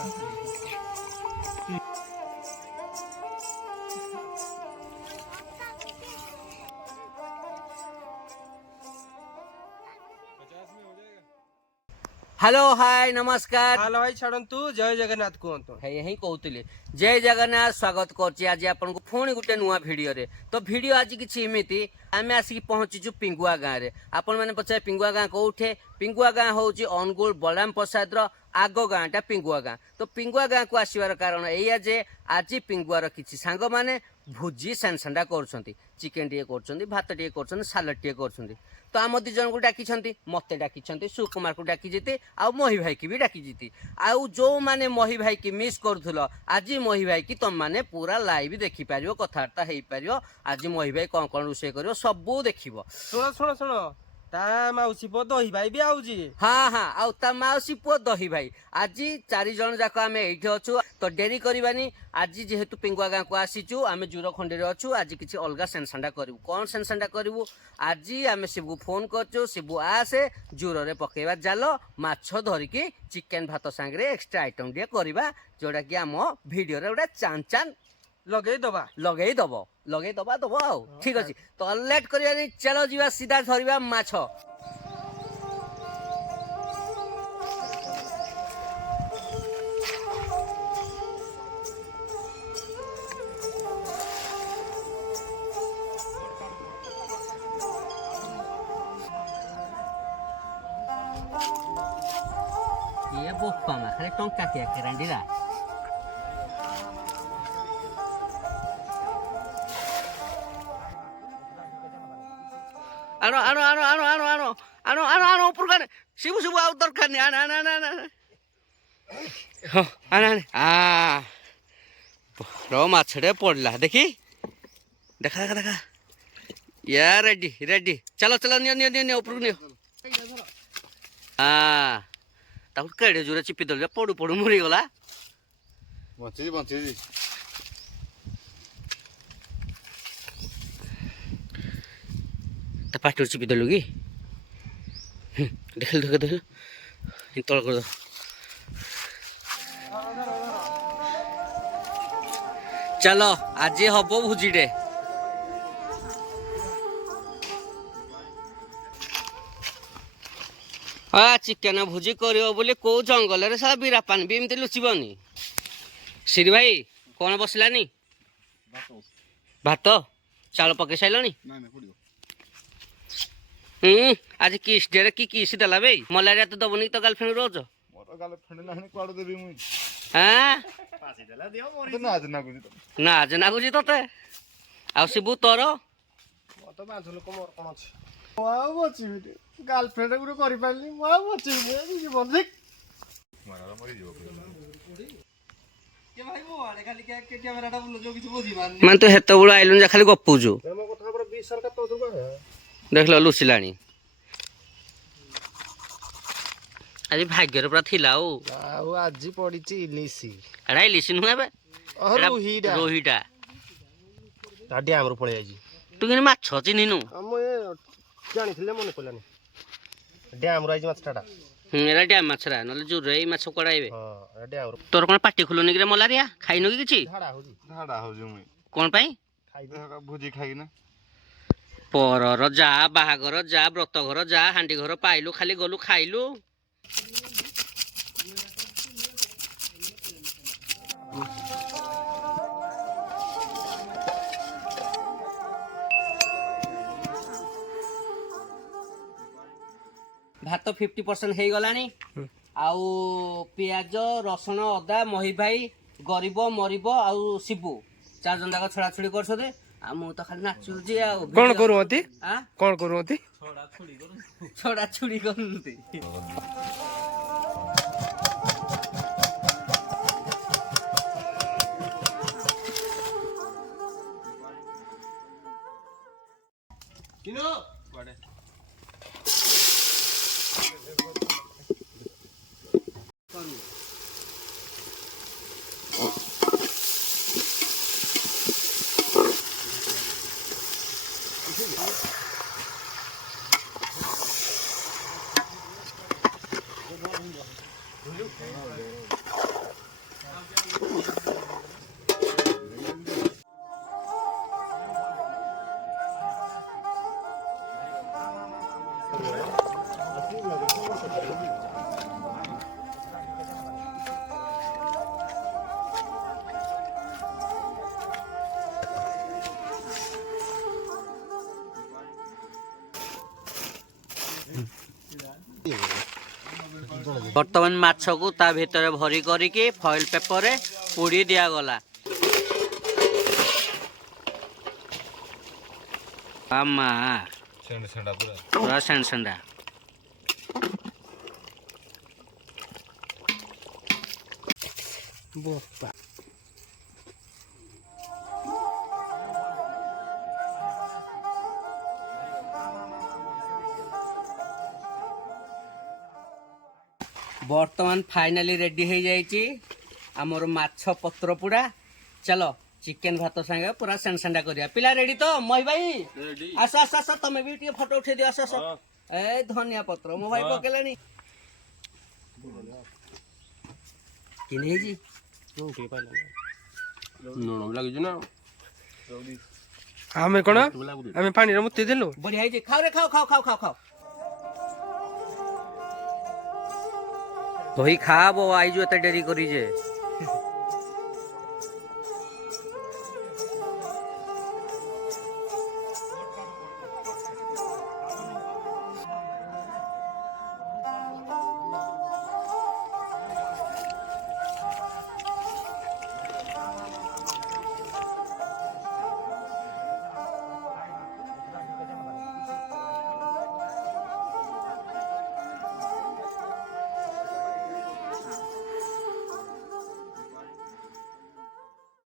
Hello hi नमस्कार। Hello भाई छाड़ू जय जगन्नाथ कहतु यही कहते जय जगन्नाथ स्वागत करछि आज आपन को पुणी गोटे नुआ भिडियो रे। तो भिडियो आज किछि एमिति आमे आसिक पहुंचीचु पिंगुआ गाँव रे। आपण माने पचारे पिंगुआ गाँव कोठे? पिंगुआ गाँव होउची अनुगुल बलराम प्रसाद रो आगो गाँटा पिंगुआ गाँव। तो पिंगुआ गाँव को आसीबार कारण एया जे आज पिंगुआर किछि सांग माने भोजी सानसांडा करछंती। चिकेन टिए करछंती, भात टिए करछंती, सालाड टिए करछंती। तो आम दी जन को डाकी मते डाकी सुकुमार को डाकी जीती आउ मही भाई की भी डाकी जीती। आउ जो माने मही भाई की मिस करूल आज मही भाई की तुम माने पूरा लाइव देखि पारियो, कथबार्ता हेई पारियो। आज मही भाई कौन कौन रोषे करियो सबू देखिबो। सुनो सुनो सुनो ता माउसी पो दही भाई भी आउजी। हाँ हाँ आउ ता माउसी पुओ दही भाई। आज 4 जन जाक आम एठी अछु। तो डेरी करबानी आज जेहेतु पिंगुआ गाँव को आसीचु आम जूर खंडे अच्छु। आज किसी अलग सेनसांडा करू। कौन सेनसांडा करू? आज आम शिबू फोन करचु, शिबू आसे जूर रे पकेवा जाल माछ धरिकी चिकेन भात सांगे एक्स्ट्रा आइटम टे करवा जोटा कि आम भिडियो रे गोटे चान चान लगे दबा आउ ठीक अछि। तो लेट करियानी चलो जीवा सीधा धरिबा माछ। ये बोप्पा मा खाली टंका के केरांडीरा ano ऊपर का शिबू शिबू आउ दरकार नहीं आना रो माछड़े पड़ला देखी देखा देखा देखा या रेडी रेडी चलो चलो नियो नियो नियो ऊपर नियो। हाँ ताऊ केड़े जोरे चिपी दल पड़ू पड़ू मरी गला बंची बंची पाटी चिपी देलु कि देख देख देख तल कर दो। चलो आज हम भोजीटे हाँ चिकेन भोजी कर कौ जंगल सारा बीरापान भी एमती लुचबनी। श्री भाई कौन बसलानी भात चाउल पकई सारे? आज किस डे की किस देला बे? मलेरिया तो दबनी तो गर्लफ्रेंड रोज मोर गर्लफ्रेंड नाही क्वाडो देबी मुई। हां पासी देला दियो मोर नाज ना गुजी तते आ शिबू तोर मो तो बांझ लोक मोर कोन अछि वाओ बची बिटे गर्लफ्रेंड गुरो करि पाली वाओ बची जीवन देख मारा मरी जीव के भाई मो आड़े खाली के कैमराटा बुलो जो किछ बुझी मान मान तो हेत बुळ आइलुन जा खाली गप्पुजु मो कथा पर 20 साल का तो दुगा है देख लो लुसिलानी। आज भाग्यर पूरा थिला ओ आउ आज पड़ी ची इलिसी एडा इलिसी नु एबे रोहिडा रोहिडा डाडी हमर पळे आजी तू किन माछ चिनिनु हम ए जानि थिले मने पलानी डैम राइज माछटा एरा डैम माछरा नले जुर रे माछ कोडाइबे। हां डैम तोर कोन पाटी खुलुनी कि मलारिया खाइनु कि किछि झाड़ा हो जु मुई कोन पई खाइ भुजी खाइ ना परर जा बाहागर जा व्रत घर जा हांडी घर पाइलु खाली गलु खाइलु। भात 50% हो गलानी आउ पियाज रसुण अदा मही भाई गरीब मरीब आउ शिबू 4 जन जाक छड़ा छुड़ी करछदे आ मु तो खाली नाचुजी आ कोन करूंती कोन करूंती छड़ा छुड़ी करूंती। किनो बाडे बर्तमान माछ को ता भितर भरी करिकी फॉइल पेपर रे पोड़ी दिया गला। आमा पूरा सेंडा बर्तमान फाइनाली रेडी हो जाइए आमर माछ पत्र पुड़ा। चलो चिकेन भात संगे पूरा सेंडा करिया। पिला रेडी तो मही भाई आस आस आस तमे भी टे फोटो उठे दियो आस आस। ए धनिया पत्र मो भाई पकेलानी किने जी उठे पाइला नोन लागि जना आमे कोन आमे पानी रे मुत्ते देलो बढ़िया जी। खाओ रे खाओ खाओ खाओ खाओ खाओ तो ही खा बो आई जो एते डेरी करी जे।